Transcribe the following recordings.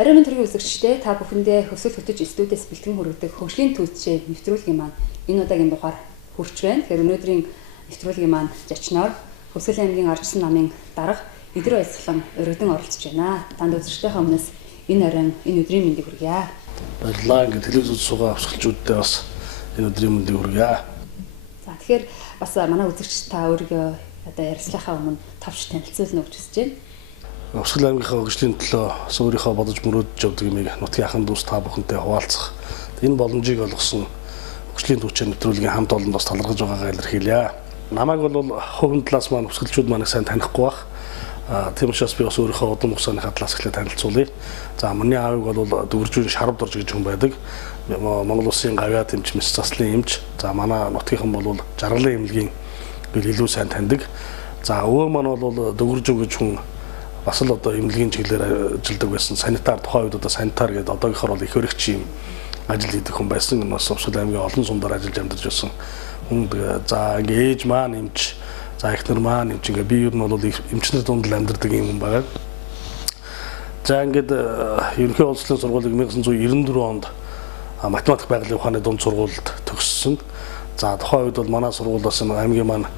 Ариун төргийн үзэгчдээ та бүхэндээ хөсөл хөтөж студиэс бэлтгэн хүргэдэг хөгжлийн түүцээ нэвтрүүлгийн маань энэ удаагийн дугаар хүрч байна. Тэгэхээр өнөөдрийн нэвтрүүлгийн маань зочноор Хөвсгөл аймгийн Арчсан намын дарга Идрүү Баясгалан өргөдөн оролцож байна. Танд үзэгчдийнхээ өмнөөс энэ оройн энэ өдрийн мэндийг хүргье. Баярлалаа. Ингээд телевиз үзсугаа авсгалчуудтай бас энэ өдрийн мэндийг хүргье. За тэгэхээр бас манай үзэгч та өөрийгөө одоо ярилцлагынхаа өмнө тавч танилцуулна гэж хүсэж байна. Хөвсгөл аймгийнхаа хөгжлийн төлөө өөрийнхөө бодож мөрөөдж явдаг юмыг нутгийн ахын дүүс та бүхэнтэй хуваалцах энэ боломжийг олгосон хөгжлийн түүчээр нэвтрүүлгийн хамт олонд бас талархаж байгаагаа илэрхийлье. Намайг бол хувийн талаас маань хөвсгөлчүүд маань сайн танихгүй байх. Тийм учраас би бас өөрийнхөө удаан хугацааны талаас эхлээд танилцуулъя. За миний аавыг бол Дөвөржүүн Шарав Дорж гэж хүн байдаг. Монгол Улсын гавьяа тэмч мэс заслын эмч. За манай нутгийнхан бол жаргалын эмнэлгийн би илүү сайн таньдаг. За өвөө маань бол Дөвөржүүн гэж хүн бас л одоо эмнэлгийн чиглэлээр ажилладаг байсан. Санитар тухайн үед одоо санитар гэдэг одоогийнхоор бол их өргөч юм ажил хийдэг хүн байсан. Бас Хөвсгөл аймгийн олон сумдаар ажиллаж амьдарч байсан хүн. За ингээ ээж маань эмч, за эхнэр маань эмч, ингээ би ер нь бол эмчнэр дунд л амьдардаг юм хүн байгаа. За ингээд ерөнхий улсын сургуулийг 1994 онд математик байгалийн ухааны дунд сургуульд төгссөн. За тухайн үед бол манай сургуулиас аймгийн маань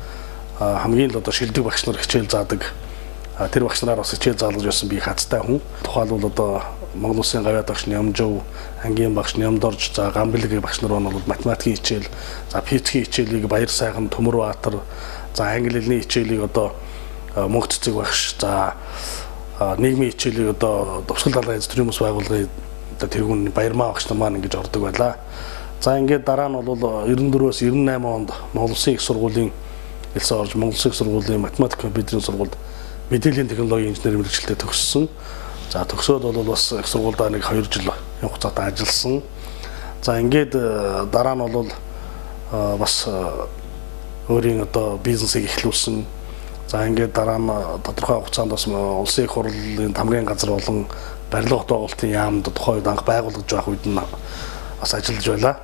хамгийн л одоо шилдэг багш нар хичээл заадаг. Тэр багш нараар бас хичээл заалгаж байсан би их хацтай хүн. Тухайлбал одоо Монгол Улсын гавьяа багш Нямжов, ангийн багш Нямдорж, за Гамбилгийн багш нар бол математикийн хичээл, за физикийн хичээлийг Баяр сайхан, Төмөрбаатар, за англи хэлний хичээлийг одоо Мөнх цэцэг багш, за нийгмийн хичээлийг одоо Төвсгөл далайн эзэд хүмүүс байгууллагын одоо тэргүүн Баярмаа багш нар маань ингэж ордог байлаа. За ингээд дараа нь бол 94-өөс 98 онд Монгол Улсын их сургуулийн элсэн орж Монгол Улсын их сургуулийн математик компьютерийн сургуульд мэдээллийн технологийн инженери мэргэжилтэд төгссөн. За төгсөөд бол бас их сургуульдаа нэг 2 жил явах хугацаатай ажилласан. За ингээд дараа нь бол бас өөрийн одоо бизнесийг эхлүүлсэн. За ингээд дараа нь тодорхой хугацаанд бас улсын их хурлын тамгын газар болон барилга хот байгуулалтын яамд тухайн үед анх байгуулагдж байх үед нь бас ажиллаж байлаа.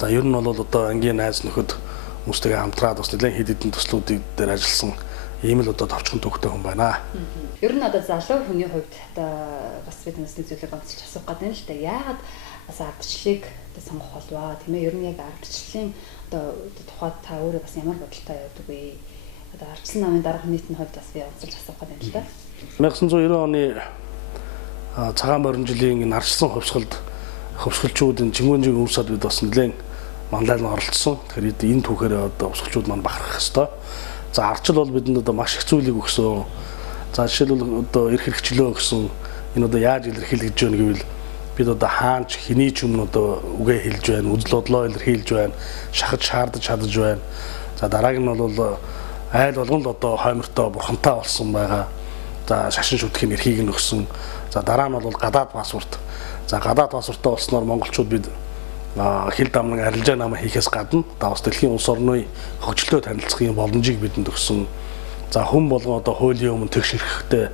За ер нь бол одоо ангийн найз нөхөд хүмүүстэйгээ хамтраад бас нэлээд хэд хэдэн төслүүдийн дээр ажилласан ийм л одоо товчхон төвхтэй хүн байна. Ер нь одоо залуу хүний хувьд одоо бас бид нэг зүйлийг онцлж асуух гэдэг нь л дээ. Яагаад бас ардчлалыг одоо сонгох болваа? Тийм ээ, ер нь яг ардчлалын одоо тухайд та өөрөө бас ямар бодолтой явдаг вэ? Одоо Арчсан намын дарга нийтийн хувьд бас би онцлж асуух гэдэг юм л да. 1990 оны цагаан морин жилийн энэ Арчсан хувьсгалд хөвсгөлчүүдийн Чингүнжийн өвсөд бид бас нэлээд мандалн оролцсон. Тэгэхээр энэ түүхээр одоо хөвсгөлчүүд маань бахарах хэвээр. За арчил бол бидэнд одоо маш их зүйлийг өгсөн. За жишээлбэл одоо эрх хэрэгчлөө өгсөн. Энэ одоо яаж илэрхийлж байна гэвэл бид одоо хаанч хэний ч өмнө одоо үгээ хэлж байна, үзэл бодлоо илэрхийлж байна, шахаж шаардаж чадаж байна. За дарааг нь бол айл болгон л одоо хоймортой бурхантай болсон байгаа. За шашин шүтгэхийн эрхийг нь өгсөн. За дараа нь бол гадаад паспорт. За гадаад паспорттой болсноор монголчууд бид хил дамнан арилжаа намаа хийхээс гадна давс дэлхийн улс орны хөгжлөлтөд танилцахын боломжийг бидэнд өгсөн. За хүн болгон одоо хуулийн өмнө тэгш хэрэгтэй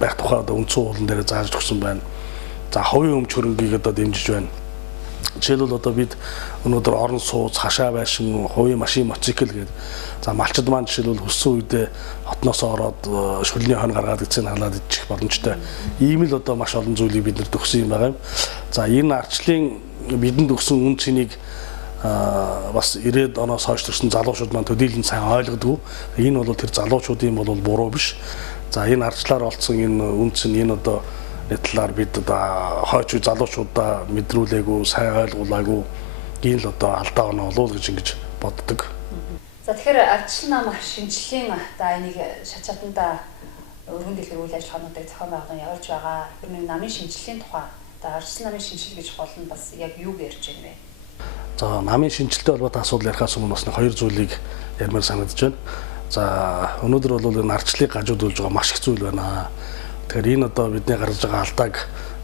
байх тухай одоо үндсэн хуулийн дээр зааж өгсөн байна. За хувийн өмч хөрөнгийг одоо дэмжиж байна. Жишээлбэл одоо бид өнөөдөр орон сууц, хашаа байшин, хувийн машин, мотоцикл гэдэг. За малчид маань жишээлбэл хөссөн үедээ хотноос ороод шүлний хон гаргаад эцэг халаад идчих боломжтой. Ийм л одоо маш олон зүйлийг биднэрт өгсөн юм байгаа юм. За энэ арчлын бидэнд өгсөн үн цэнийг бас 90-ад оноос хойш төрсэн залуучууд маань төдийлөн сайн ойлгодгүй. Энэ бол тэр залуучуудын бол буруу биш. За энэ арчлаар олцсон энэ үн цэн энэ одоо талаар бид одоо хойч үе залуучуудаа мэдрүүлээгүй, сайн ойлгуулаагүй ийм л одоо алдаа оноо болов гэж ингэж боддог. За тэгэхээр Арчсан нам шинжлэлийн одоо энийг шат чадандаа өргөн дэлгэр үйл ажиллагаануудыг зохион байгуулан явуулж байгаа. Тэр нэг намын шинжлэлийн тухай одоо Арчсан намын шинжлэл гэж гол нь бас яг юу ярьж байна вэ? За намын шинжилттэй холбоотой асуудал ярихаас өмнө бас нэг 2 зүйлийг ярмаар санагдаж байна. За өнөөдөр бол энэ арчлыг гажуудуулж байгаа маш их зүйл байна. Тэгэхээр энэ одоо бидний гаргаж байгаа алдааг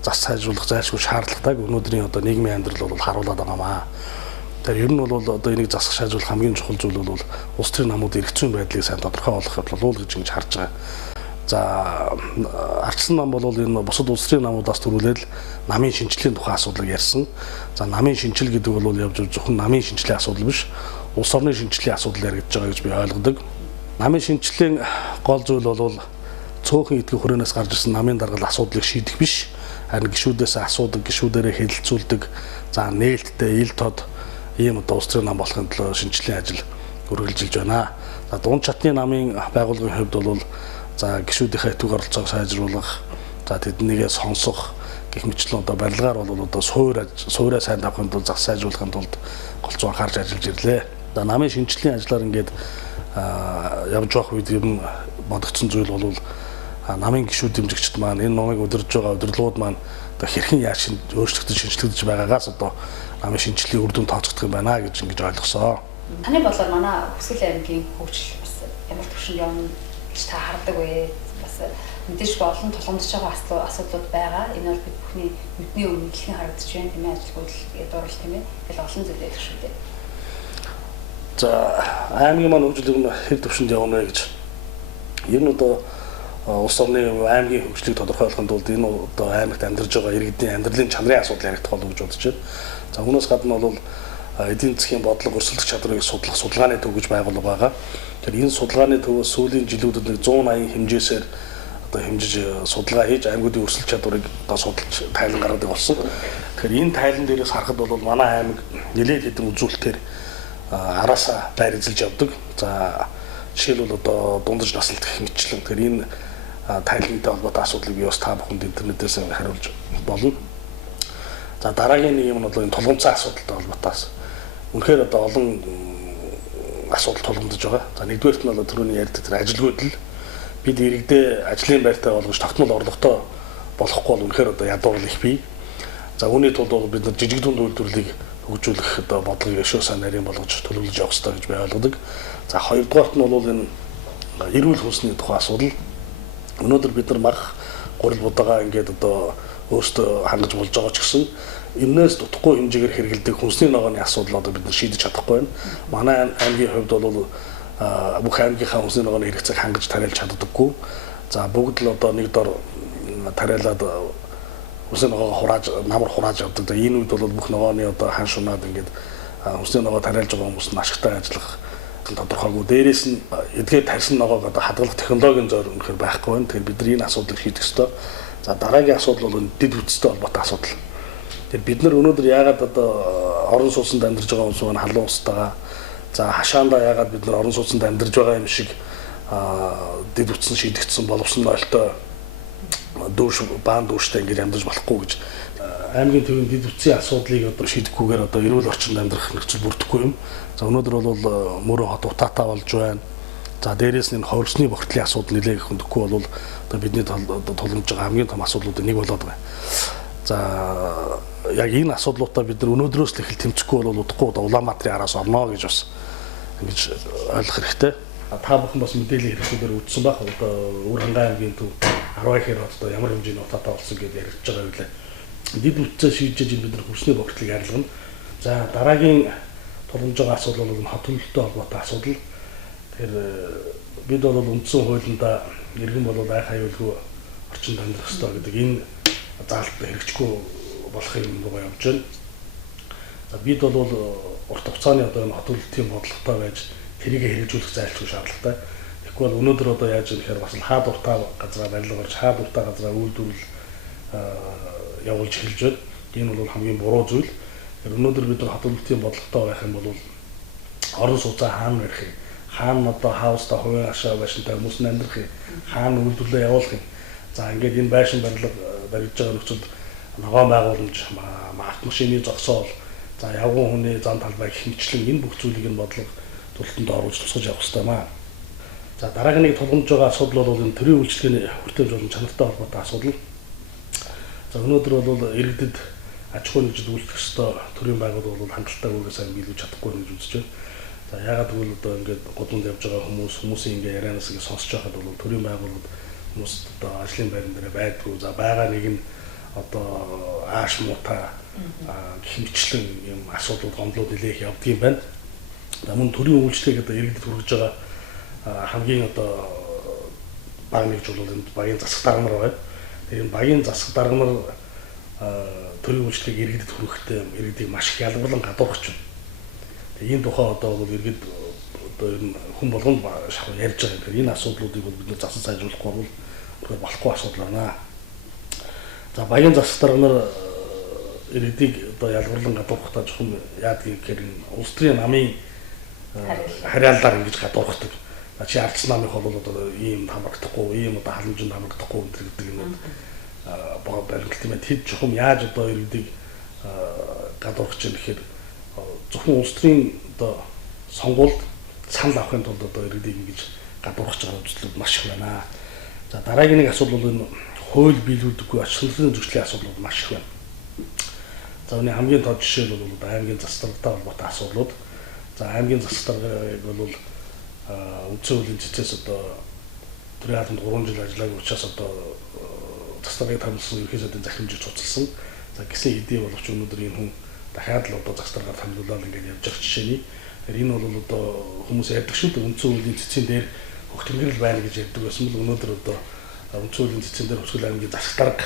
зас сайжруулах зайлшгүй шаардлагатай өнөөдрийн одоо нийгмийн амьдрал бол харуулад байгаамаа. Тэгэхээр ер нь бол одоо энийг засах сайжруулах хамгийн чухал зүйл бол улс төрийн намуудын эрх зүйн байдлыг сайн тодорхой болгох гэж ингэж харж байгаа. За Арчсан нам бол энэ бусад улс төрийн намуудаас төрүүлээд намын шинжилгээний тухай асуудлыг ярьсан. За намын шинжил гэдэг бол явж зөвхөн намын шинжилгээний асуудал биш, улс орны шинжилгээний асуудал яригдж байгаа гэж би ойлгодог. Намын шинжилгээний гол зүйл бол цөөхөн эдгээр хүрээнээс гарч ирсэн намын даргал асуудлыг шийдэх биш. Харин гишүүдээс асуудаг, гишүүдээрээ хэлэлцүүлдэг, за нээлттэй, ил тод ийм одоо улс төрийн нам болохын төлөө шинжилгээ ажил үргэлжилж байна. За дунд чатны намын байгууллагын хувьд бол за гишүүдийнхээ төв оролцоог сайжруулах, за тэднийгээ сонсох гэх мэтлэн одоо барилгаар бол одоо суурьаа сайн давахын тулд зах сайжруулахын тулд голцоо анхаарч ажиллаж ирлээ. За намын шинжилгээний ажлаар ингээд явж явах үед ер нь бодогдсон зүйл бол намын гишүүд дэмжигчд маань энэ номыг удирдах байгаа удирдлагууд маань одоо хэрхэн яаж өөрчлөгдөж шинжилэгдэж байгаагаас одоо намын шинжилгээний үр дүн тооцогдох юм байна гэж ингэж ойлгосоо. Таны бодлоор манай Хүсэл аймгийн хөгжил бас ямар төвшөнд явна гэж та хардаг вэ? Бас мэдээж олон тулгамдж байгаа асуудлууд байгаа. Энэ бол бид бүхний нүдний өмнө дэлхийн харагдаж байна. Тэмээ ажилгүйд ядуурл тийм ээ. Тэгэл олон зүйл байдаг шүү дээ. За аймгийн маань хөгжил нь хэр төвшөнд явна вэ гэж. Ер нь одоо улс орны аймгийн хөгжлийг тодорхойлохын тулд энэ одоо аймагт амьдарч байгаа иргэдийн амьдралын чанарын асуудал яригдах болов гэж бодож байна. За үүнээс гадна бол эдийн засгийн бодлого өрсөлдөх чадрыг судлах судалгааны төв гэж байгуулга байгаа. Тэгэхээр энэ судалгааны төвөөс сүүлийн жилүүдэд 180 хэмжээсээр одоо хэмжиж судалгаа хийж аймагуудын өрсөлдөх чадварыг одоо судалж тайлан гаргадаг болсон. Тэгэхээр энэ тайлан дээрээс харахад бол манай аймаг нэлээд хэдэн үзүүлэлтээр араасаа байр эзэлж явдаг. За жишээлбэл одоо дундаж насалт гэх мэтчлэн тэгэхээр энэ тайлантай холбоотой асуудлыг би бас та бүхэнд интернетээс хариулж болно. За дараагийн нэг юм нь бол энэ тулгымцсан асуудалтай холбоотойс. Үнэхээр одоо олон асуудал тулгамдж байгаа. За нэгдүгээрт нь бол түрүүний ярьдаг тэр ажилгүйд л бид иргэдээ ажлын байртаа болгож тогтмол орлоготой болохгүй бол үнэхээр одоо ядуурл их бий. За үүний тулд бол бид нар жижиг дунд үйлдвэрлэлийг хөгжүүлэх одоо бодлогыг өшөөсөө нарийн болгож төлөвлөж явах хэрэгтэй гэж би ойлгодог. За хоёрдугаарт нь бол энэ эрүүл хүнсний тухай асуудал. Өнөөдөр бид нар мах гурил будаага ингээд одоо өөрсдөө хангаж болж байгаа ч гэсэн энээс дутхгүй хэмжээгээр хэрэгэлдэг хүнсний ногооны асуудал одоо бид нар шийдэж чадахгүй байна. Манай аймгийн хувьд бол бүх аймгийнхаа хүнсний ногооны хэрэгцээг хангаж тариалж чаддаггүй. За бүгд л одоо нэг дор тариалаад хүнсний ногоогоо хурааж намар хурааж явдаг. Энэ үед бол бүх ногооны одоо хан шунаад ингээд хүнсний ногоо тариалж байгаа хүмүүс нь ашигтай ажиллах тодорхойгүй. Дээрээс нь эдгээр тарьсан ногоог одоо хадгалах технологийн зөөр үнэхээр байхгүй байна. Тэгэхээр бид нар энэ асуудлыг шийдэх ёстой. За дараагийн асуудал бол дэд үтцтэй холбоотой асуудал. Тэгэхээр бид нар өнөөдөр яагаад одоо орон сууцнд амьдарч байгаа хүмүүс маань халуун устдаа. За хашаандаа яагаад бид нар орон сууцнд амьдарч байгаа юм шиг дэд үтсэн шийдэгдсэн боловсон нойлтой дүүш баан дүүштэй ингэж амьдарч болохгүй гэж аймгийн төвийн дэд үтсийн асуудлыг одоо шийдэхгүйгээр одоо эрүүл орчинд амьдрах нөхцөл бүрдэхгүй юм. За өнөөдөр бол мөрөө хот утаатай болж байна. За дээрээс нь хөрсний бохирдлын асуудал нэлээд их хөндөхгүй бол одоо бидний тулгамж байгаа хамгийн том асуудлуудын нэг болоод байгаа. За яг энэ асуудлуудаа бид нар өнөөдрөөс л их тэмцэхгүй бол удахгүй Улаанбаатарын араас орно гэж бас ингэж ойлгох хэрэгтэй. Та бүхэн бас мэдээллийн хэрэглүүдээр үзсэн байх. Одоо Өвөрхангай аймгийн төв 12 хэр одоо ямар хэмжээний утаатай болсон гэдээ яригдж байгаа байлаа. Дэд үтцээ шийдэж бид нар хөрсний бохирдлыг арилгана. За дараагийн тулгамж байгаа асуудал бол хот төлөлттэй холбоотой асуудал. Тэгэхээр бид бол үндсэн хуулиндаа иргэн бол айх аюулгүй орчинд амьдрах ёстой гэдэг энэ заалтад хэрэгжихгүй болох юм руугаа явж байна. За бид бол урт хугацааны одоо энэ хот төлөлтийн бодлоготой байж тэрийг хэрэгжүүлэх зайлшгүй шаардлагатай. Тэгэхгүй бол өнөөдөр одоо яаж юм гэхээр бас хаад уртаа газраа барилга барьж хаад уртаа газраа үйлдвэрлэл явуулж эхэлж байна. Энэ бол хамгийн буруу зүйл. Өнөөдөр бид нар хот төлөлтийн бодлоготой байх юм бол орон сууцаа хаана барих юм? Хаана одоо хауста хувийн ашаа байшинтай хүмүүс амьдрах юм? Хаана үйлдвэрлэлээ явуулах юм? За ингээд энэ байшин барилга барьж байгаа нөхцөлд ногоон байгууламж, автомашины зогсоол, за явган хүний зам талбай гэх мэтлэн энэ бүх зүйлийг нь бодлого төлөлтөнд оруулж тусгаж явах хэрэгтэй маа. За дараагийн нэг тулгамж байгаа асуудал бол энэ төрийн үйлчлэгээний хүртээмж болон чанартай холбоотой асуудал. За өнөөдөр бол иргэдэд аж ахуйн нэгжид үйлчлэх ёстой төрийн байгууллага бол хангалттай үүргээ сайн биелүүлж чадахгүй гэж үзэж байна. За ягаад гэвэл одоо ингээд гудамд явж байгаа хүмүүсийн ингээ ярианаас ингээ сонсож байхад бол төрийн байгууллагад хүмүүс одоо ажлын байран дээр байдгүй. За байгаа нэг нь одоо ааш муутай гэх мэтлэн юм асуудлууд гомдлууд нэлээх явдаг юм байна. За мөн төрийн үйлчлэгийг одоо иргэдэд хүргэж байгаа хамгийн одоо баг нэгж бол энэ багийн засаг дарга нар байна. Энэ багийн засаг дарга нар төрийн үйлчлэгийг иргэдэд хүргэхдээ иргэдийг маш их ялгарлан гадуурхаж байна. Энэ тухай одоо бол иргэд одоо энэ хүн болгонд шахуу ярьж байгаа юм. Энэ асуудлуудыг бол бид нар засан сайжруулахгүй бол болохгүй асуудал байна. За баян засаг дарга нар иргэдийг одоо ялгарлан гадуурхтаа жоохон яадгийг гэхээр улс төрийн намын хариаллаар ингэж гадуурхдаг. Чи ардс намынх бол одоо ийм хамрагдахгүй, ийм одоо халамжинд хамрагдахгүй гэдэг юм боо баримтлалт юм. Тэд жоохон яаж одоо иргэдийг гадуурхаж байгаа гэхээр зөвхөн улс төрийн одоо сонгуульд санал авахын тулд одоо иргэдийг ингэж гадуурхаж байгаа үзлүүд маш их байна. За дараагийн нэг асуудал бол энэ хууль биелүүлдэггүй ач холбогдолтой зөрчлийн асуудлууд маш их байна. За үүний хамгийн тод жишээ нь бол аймгийн засаг даргатай холбоотой асуудлууд. За аймгийн засаг даргаыг бол үндсэн хуулийн цэцээс одоо төрийн хаалт 3 жил ажиллаагүй учраас одоо засаг даргыг хамлсан ерхий сайдын захирамжийг цуцалсан. За гэсэн хэдий боловч өнөөдөр энэ хүн дахиад л одоо засаг даргаар хамлуулаад ингээд явж байгаа жишээний. Тэгэхээр энэ бол одоо хүмүүс ярьдаг шүү дээ үндсэн хуулийн цэцэн дээр хөх тэмдэглэл байна гэж ярьдаг байсан бол өнөөдөр одоо үндсэн хуулийн цэцэн дээр Хөсгөл аймгийн засаг дарга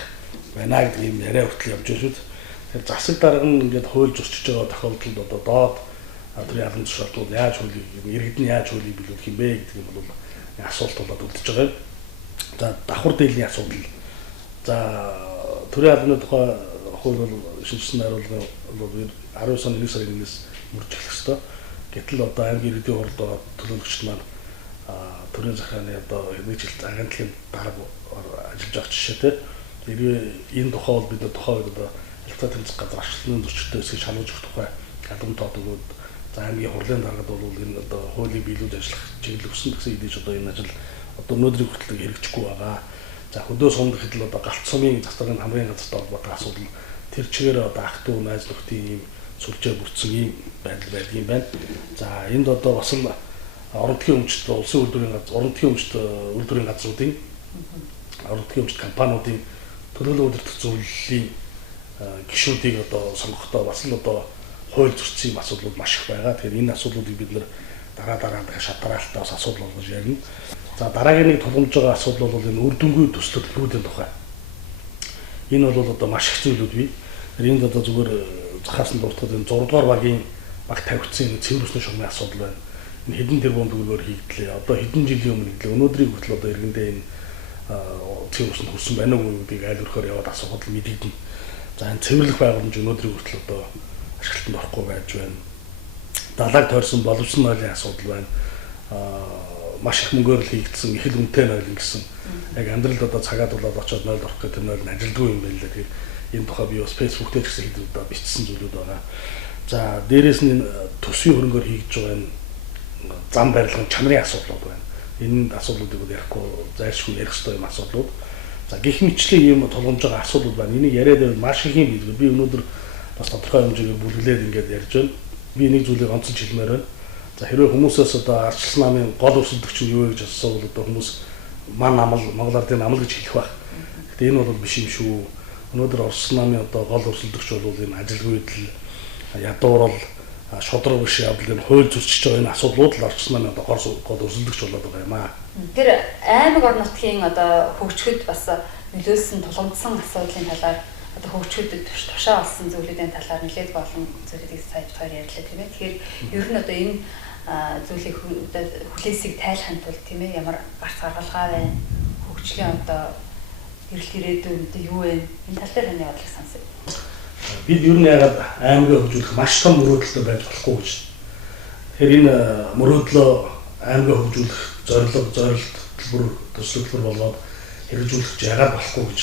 байна гэдэг юм яриа хүртэл явж байгаа шүү дээ. Тэгэхээр засаг дарга нь ингээд хууль зөрчиж байгаа тохиолдолд одоо доод төрийн хаалт шаардлагууд яаж хуулийг иргэд нь яаж хуулийг биелүүлэх юм бэ гэдэг нь бол асуулт болоод үлдэж байгаа. За давхар дээлийн асуудал. За төрийн хаалтны тухай хууль бол шинжилсэн найруулга бол 19 оны 1 сарын 1-ээс мөрж эхлэх ёстой. Гэтэл одоо аймгийн иргэдийн хурлд төлөөлөгчд маань төрийн захиргааны одоо нэг жил агентлагийн дарга ажиллаж байгаа жишээтэй. Энэ тухай бол бид тухай одоо ялцаа тэмцэх газар ашиглалтын зөрчилтэй хэсгийг шалгаж өгөх тухай албан тоод өгөөд за аймгийн хурлын даргад бол энэ одоо хуулийг биелүүлж ажиллах чиглэл өгсөн гэсэн хэдийч одоо энэ ажил одоо өнөөдрийн хүртэл хэрэгжихгүй байгаа. За хөдөө сумд гэхэд одоо галт сумын засаг даргын хамгийн газартай холбоотой асуудал тэр чигээр одоо ах トゥ найз нөхдийн ийм сүлжээ бүрдсэн ийм байдал байдаг юм байна. За энд одоо бас л орон нутгийн өмчт улсын үйлдвэрийн газар, орон нутгийн өмчт үйлдвэрийн газруудын орон нутгийн өмчт компаниудын төлөөлөл удирдах зөвлөлийн гишүүдийг одоо сонгохдоо бас л одоо хууль зөрчлийн асуудлууд маш их байгаа. Тэгэхээр энэ асуудлуудыг бид нэр дараа шатраалтаа бас асуудал болгож ярина. За дараагийн нэг тулгамж байгаа асуудал бол энэ үр дүнгүй төслөлтүүдийн тухай. Энэ бол одоо маш их зүйлүүд бий. Энд одоо зүгээр захаас нь дуртахад энэ 6 дугаар багийн баг тавигдсан цэвэр усны шугамын асуудал байна. Энэ хэдэн тэрбум төгрөгөөр хийгдлээ. Одоо хэдэн жилийн өмнө хийгдлээ. Өнөөдрийн хүртэл одоо иргэндээ энэ цэвэр усны хүрсэн байна уу гэдгийг айл өрхөөр яваад асуухад л мэдэгдэнэ. За энэ цэвэрлэх байгууламж өнөөдрийн хүртэл одоо ашиглалтанд орохгүй байж байна. Далайг тойрсон боловсон нойлын асуудал байна. Маш их мөнгөөр л хийгдсэн их л үнэтэй нойл гэсэн. Яг амьдралд одоо цагаад болоод очоод нойлд орох гэх тэр нойл нь ажилдгүй юм байна лээ. Тэгэхээр энэ тухай би бас Facebook дээр ч гэсэн хэд удаа бичсэн зүйлүүд байгаа. За дээрээс нь төсвийн хөрөнгөөр хийгдэж байгаа энэ зам барилгын чанарын асуудлууд байна. Энэ асуудлуудыг бол ярихгүй зайлшгүй ярих хэрэгтэй юм асуудлууд. За гэх мэтчлэн ийм тулгамж байгаа асуудлууд байна. Энийг яриад байвал маш их юм билгүй. Би өнөөдөр бас тодорхой хэмжээгээр бүлгэлээд ингээд ярьж байна. Би нэг зүйлийг онцолж хэлмээр байна. За хэрвээ хүмүүсээс одоо ардчилсан намын гол өрсөлдөгч нь юу вэ гэж асуувал одоо хүмүүс ман амал Монгол Ардын амал гэж хэлэх байх. Гэтэ энэ бол биш юм шүү. Өнөөдөр Орос намын одоо гол өрсөлдөгч бол энэ ажилгүйдэл, ядуурл, шудраг биш явдал энэ хууль зөрчиж байгаа энэ асуудлууд л Орос намын одоо гол өрсөлдөгч болоод байгаа юм аа. Тэр аймаг орон нутгийн одоо хөгжөхөд бас нөлөөлсөн тулгамдсан асуудлын талаар одоо хөгжөхөд тушаа болсон зүйлүүдийн талаар нэлээд болон зүйлүүдийг сая хоёр ярьлаа тийм ээ. Тэгэхээр ер нь одоо энэ зүйлийг хүлээсийг тайлахын тулд тийм ээ ямар гарц гаргалгаа байна, хөгжлийн одоо гэрэл ирээдүйн одоо юу вэ? Энэ тал дээр таны бодлыг сонсъё. Бид ер нь ягаад аймагаа хөгжүүлэх маш том мөрөөдөлтөй байж болохгүй гэж. Тэгэхээр энэ мөрөөдлөө аймагаа хөгжүүлэх зорилго төлбөр төслөлтөр болоод хэрэгжүүлэх ягаад болохгүй гэж.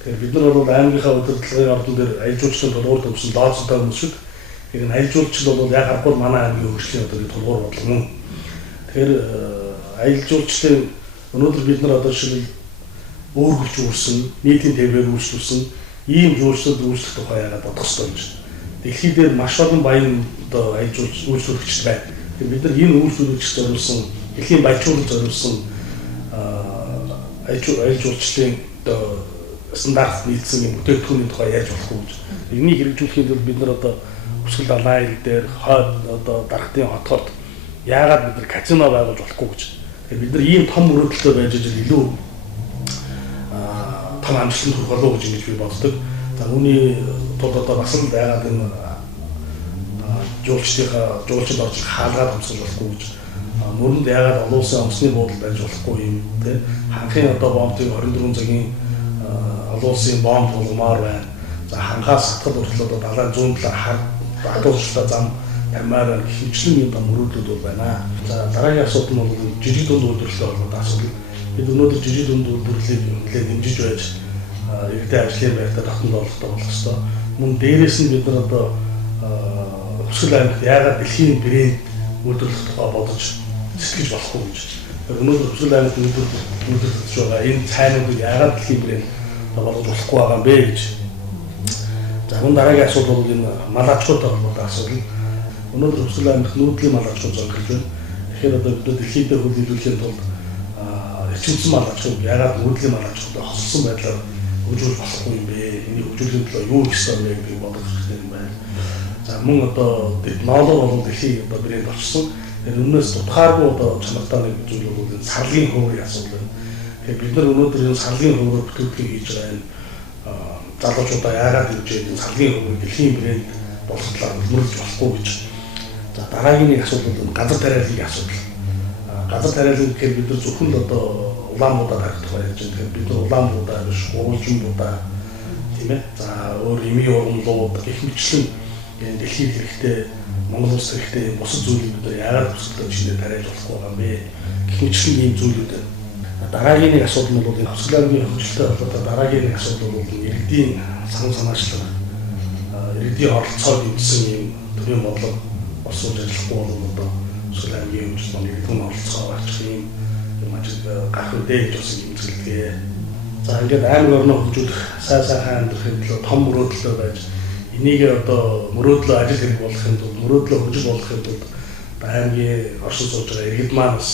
Тэгэхээр бид нар бол аймгийнхаа удирдлагын ордон дээр аялал жуулчлалын тулгуур төвсөн дооцтой хүмүүс шиг. Тэгэхээр энэ аялал жуулчлал бол яг харахгүй манай аймгийн хөгжлийн одоо тулгуур бодлого мөн. Тэгэхээр аялал жуулчлалын өнөөдөр бид нар одоо жишээл өөргөлж үүрсэн, нийтийн тэрээр үйлчлүүлсэн ийм жуулчлалд үйлчлэх тухай яагаад бодох ёстой юм чинь. Дэлхийд дээр маш олон баян одоо аялал жуулчлалч байна. Тэгэхээр бид нар энэ үйлчлүүлэгч зориулсан, дэлхийн баяжуулалт зориулсан аялал жуулчлалын одоо стандарт нийлсэн юм бүтээгдэхүүний тухай ярьж болохгүй гэж. Энийг хэрэгжүүлэхийн тулд бид нар одоо Хөсгөл далайн ил дээр одоо дархтын хотхорд яагаад бид нар казино байгуулж болохгүй гэж. Тэгэхээр бид нар ийм том мөрөөдөлтөй байж ижил илүү том амжилтанд хүрэх болов уу гэж би боддог. За үүний тулд одоо бас л яагаад энэ жуулчдын орж хаалгаад өмсөж болохгүй гэж мөрөнд яагаад олон улсын онгоцны буудлын байж болохгүй юм те ханхын одоо бомбыг 24 цагийн олон улсын бомб болгомоор байна. За хангаас сатгал хүртэл одоо далайн зүүн талаар хадгалжтай зам тамаар хөвчлэн юм мөрөөдлүүд бол байна. За дараагийн асуудал нь бол жижиг дунд үйлдвэрлэлтэй холбоотой асуудал. Бид өнөөдөр жижиг дунд үйлдвэрлэлийг нэлээд дэмжиж байж иргэдийн ажлын байртаа татан болгохтой болох ёстой. Мөн дээрээс нь бид нар одоо Хүсэл аймагт яагаад дэлхийн брэнд үйлдвэрлэх тухай бодож сэтгэж болохгүй гэж. Өнөөдөр Хүсэл аймагт үйлдвэрлэж байгаа энэ цайнуудыг яагаад дэлхийн брэнд болгож болохгүй байгаа юм бэ гэж. За мөн дараагийн асуудал бол энэ мал аж ахуйтай холбоотой асуудал. Өнөөдөр Хүсэл аймагт нүүдлийн мал аж ахуй зорилгож байна. Тэгэхээр одоо бид дэлхийд хөлөөлөхийн тулд эрчимсэн мал аж ахуйг яагаад нүүдлийн мал аж ахуйтай хослсон байдлаар хөгжүүлж болохгүй юм бэ? Энийг хөгжүүлэхийн тулд юу хийх ёстой вэ гэдгийг бодох хэрэгтэй юм байна. За мөн одоо технологи болон дэлхийн одоо брэнд болчихсон. Тэгэхээр өмнөөс тутахааргүй одоо чанартай нэг зүйл бол энэ сарлын хөврийн асуудал байна. Тэгэхээр бид нар өнөөдөр энэ сарлын хөврөөр бүтээгдэхүүн хийж байгаа энэ залуучуудаа яагаад хэмжээд энэ сарлын хөврийг дэлхийн брэнд болох талаар нөлөөлж болохгүй гэж. За дараагийн нэг асуудал бол газар тариаллын асуудал. Газар тариалал гэхээр бид нар зөвхөн л одоо улаан будаа тарих тухай ярьж байгаа. Тэгэхээр бид нар улаан будаа биш, гурвалжин будаа тийм ээ. За өөр эмийн ургамлууд гэх мэтчлэн энэ дэлхийд хэрэгтэй, Монгол улс хэрэгтэй бусад зүйлийг бид нар яагаад төсөлтөд чинээ тариалж болохгүй байгаа юм бэ? Гэх мэтчлэн ийм зүйлүүд байна. Дараагийн нэг асуудал нь бол энэ Хүсэл аймгийн хөгжилтэй холбоотой дараагийн нэг асуудал бол иргэдийн санаачлал, иргэдийн оролцоо гэсэн ийм төрлийн бодлого босож ажиллахгүй бол одоо Хүсэл аймгийн хөгжилтөнд иргэдийн оролцоо авчих юм ажил гарах үдэ гэж бас юм зөвлөдгээ. За ингээд аймаг орноо хөгжүүлэх, сайхан амьдрахын төлөө том мөрөөдлөө байж энийг одоо мөрөөдлөө ажил хэрэг болгохын тулд мөрөөдлөө хөгжил болгохын тулд аймгийн оршин сууж байгаа иргэд маань бас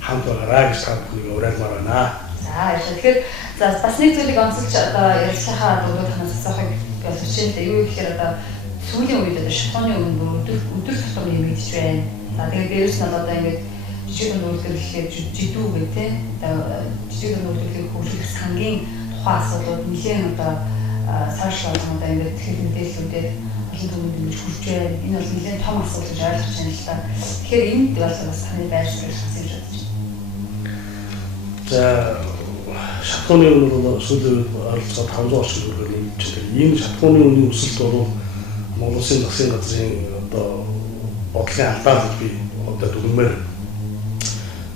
хамт байгаарай гэж та бүхнийг уриалмаар байна. За тэгэхээр бас нэг зүйлийг онцолж одоо ярилцахаа дөрөвдөхнөөс асуухыг болчихжээ. Юу гэхээр одоо сүүлийн үед одоо шатхууны өмнө өдөр тутам нэмэгдэж байна. За тэгээд дээрээс нь одоо ингээд жижиг дунд үйлдвэрлэхээр жидүү гэх тийм жижиг дунд үйлдвэрлэлийг хөгжүүлэх сангийн тухайн асуудлууд нэлээд одоо цаашаа одоо ингээд тэгэхээр мэдээллүүдээр олон түмэнд ингэж хүрч байна. Энэ бол нэлээд том асуудал гэж ойлгож байна л та. Тэгэхээр энд бол бас таны байр суурь хас гэж бодож байна. За шатхууны өмнө бол сүүлийн үед ойролцоогоор 500 орчим төгрөг нэмж байгаа. Ийм шатхууны өмнө өсөлт бол Монгол Улсын засгийн газрын одоо бодлогын алдаа гэж би одоо дүгнэмээр.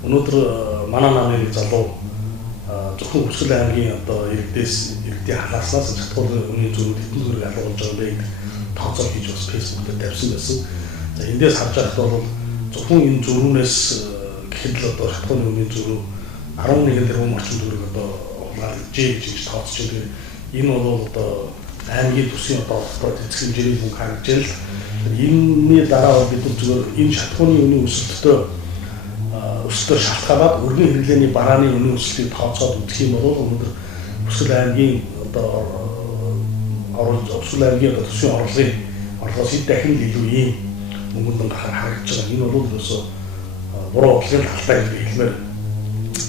Өнөөдөр манай намын залуу зөвхөн Хүсэл аймгийн одоо иргэдийн халааснаас шатхууны өмнө зөвхөн хэдэн төгрөг алгуулж байгаа юм бэ гэдэг тооцоо хийж бас фэйсбүүк дээр тавьсан байсан. За эндээс харж байхад бол зөвхөн энэ зөрүүнээс гэхэд л одоо шатхууны өмнө зөрүү 11 тэрбум орчим төгрөг одоо хулгайлж гэж тооцож байгаа. Энэ бол одоо аймгийн төсвийн одоо эцэг хэмжээний хүн харагдж байна л. Энэний дараа бид нар зөвхөн энэ шатхууны өмнө өсөлтөөр шалтгаалаад өргөн хэрэглээний барааны үнийн өсөлтийг тооцоод үзэх юм бол өнөөдөр Хүсэл аймгийн одоо Хүсэл аймгийн одоо төсвийн орлогоос хэд дахин илүү ийм мөнгөнд харагдаж байгаа. Энэ бол ерөөсөө буруу бодлогын талтай гэж хэлмээр.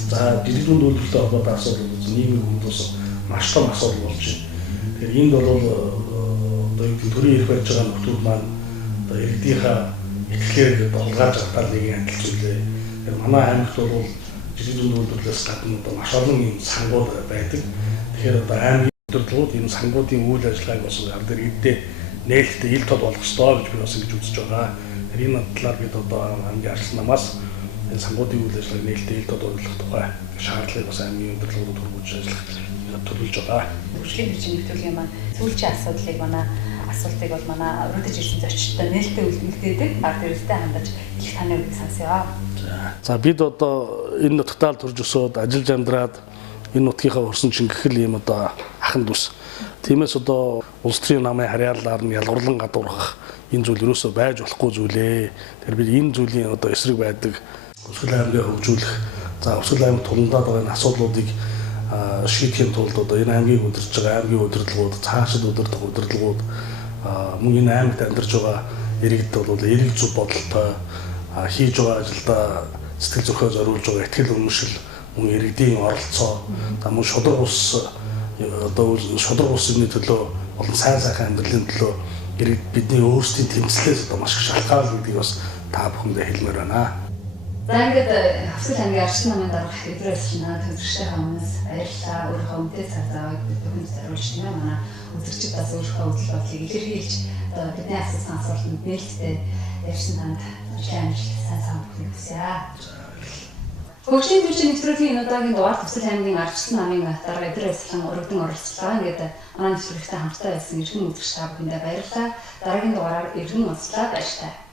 За жижиг дунд үйлдвэрлэлтэй холбоотой асуудал бол нийгмийн хүмүүст маш том асуудал болж байна. Тэгэхээр энд бол одоо төрийн эрх барьж байгаа нөхдүүд маань одоо иргэдийнхаа итгэлээр долгааж автал нэг адил зүйлээ. Манай аймагт бол жижиг дунд үйлдвэрлэлээс гадна одоо маш олон юм сангууд байдаг. Тэгэхээр одоо аймгийн үйлдвэрлэлүүд энэ сангуудын үйл ажиллагааг бас ард иргэдээ нээлттэй ил тод болгох ёстой гэж би бас ингэж үзэж байгаа. Тэгэхээр энэ талаар бид одоо аймгийн арчил намаас энэ сангуудын үйл ажиллагааг нээлттэй ил тод болгох тухай шаардлагыг бас аймгийн үйлдвэрлэлүүд хөрвүүлж ажиллах төлөвлөж байгаа. Хөгжлийн хүчин нэвтрүүлгийн маань сүүлчийн асуудлыг асуултыг бол манай урагдж ирсэн зочдтой нээлттэй үлдээдэг. Ард иргэдтэй хандаж их таны үгийг сонсъё. За бид одоо энэ нутагтаа төрж өсөөд ажиллаж амьдраад энэ нутгийнхаа өрсөн чингэхэл юм одоо ахын дүүс. Тиймээс одоо улс төрийн намын харьяалалаар нь ялгарлан гадуурхах энэ зүйл юусоо байж болохгүй зүйлээ. Тэгэхээр бид энэ зүйлийн одоо эсрэг байдаг Хүсэл аймгийг хөгжүүлэх, за Хүсэл аймаг туландаад байгаа энэ асуудлуудыг шийдэхийн тулд одоо энэ аймгийг удирдах байгаа аймгийн удирдлагууд, цаашид удирдах удирдлагууд мөн энэ аймагт амьдарч байгаа иргэд бол эрэг зүв бодолтой хийж байгаа ажилдаа сэтгэл зүрхээ зориулж байгаа ихтгэл үнэмшил, мөн иргэдийн оролцоо, мөн шудраг ус одоо шудраг усны төлөө болон сайхан амьдралын төлөө иргэд бидний өөрсдийн тэмцлээс одоо маш их шалтгаалж гэдгийг бас та бүхэндээ хэлмээр байна. За ингээд Хөвсгөл аймгийн Арчсан намын дарга эдрээс шинэ төвшөлтэй хүмүүс баярлалаа. Өөрийнхөө үнэтэй цаг зав аваад бүхэнд зориулж тийм ээ манай үзэгчид бас өөрийнхөө үйл бодлыг илэрхийлж одоо бидний асуусан асуултанд нээлттэй ярьсан танд амжилт сайн сайн бүхнийг хүсье. Хөгжлийн төвчийн нэвтрүүлгийн энэ удаагийн дугаар Хөвсгөл аймгийн Арчсан намын дарга эдрээс өргөдөн оролцлоо. Ингээд манай нэвтрүүлэгтээ хамтдаа байсан иргэн үзэгч та бүхэндээ баярлалаа. Дараагийн дугаараар иргэн уулзлаа баярлалаа.